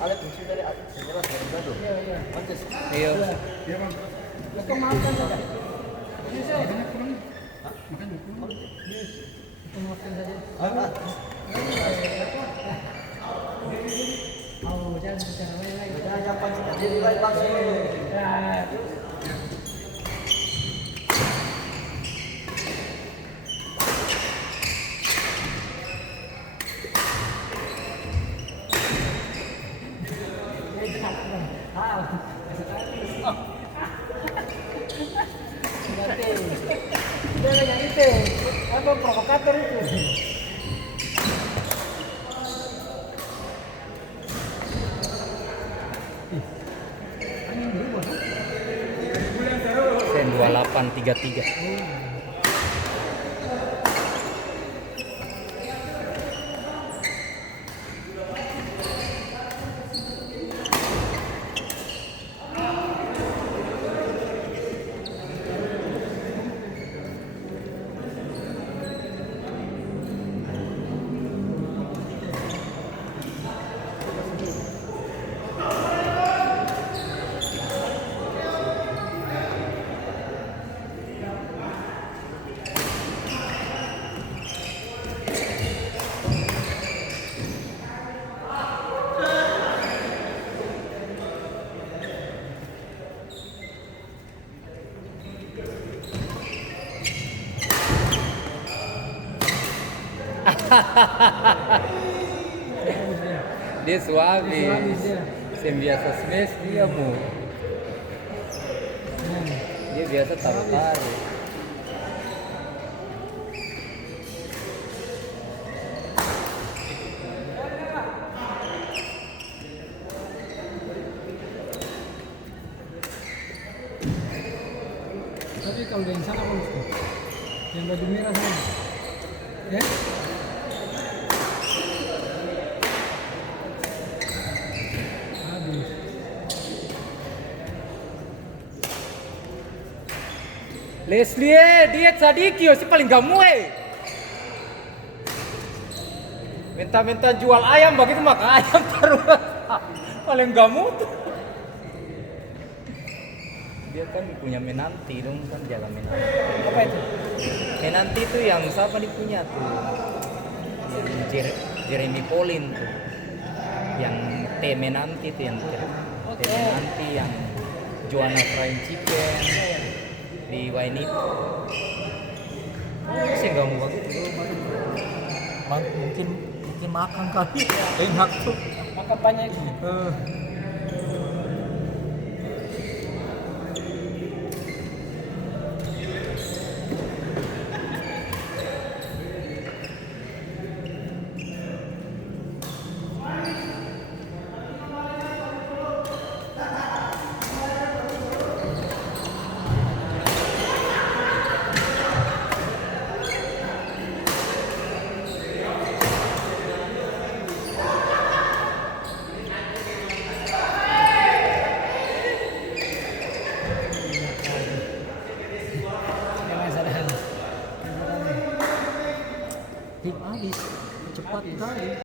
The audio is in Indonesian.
Alat fungsi dari sejelas dari Bandung. Iya. Pantes. Iya. Iya bang. Itu makan saja. Ini saya. Banyak kurang. Makan kurang. Itu makan saja. Oh, jangan bicara lain-lain. Jangan pancing diri lain langsung. Ya. Dia yang itu, apa provokator itu? Sen 2833. Dia suami. Sem biasa smash dia mu. Dia biasa taruh-taruh. Tapi kalau yang sana bagus tuh. Yang baju merah sana. Ya? Habis. Leslie, dia sadikio si paling gamue. Minta-minta jual ayam begitu makan ayam taruh. Paling gamu tuh. Dia kan punya menanti dong kan jalan menanti. Apa itu? Menanti itu yang siapa dipunya tuh? Yang Jeremy Polin tuh. Yang T Menanti tuh yang T Menanti yang Joanna Fried Chicken di Wainito. Saya nggak mau begitu. Mungkin makan kali. Enak tuh. Makan banyak.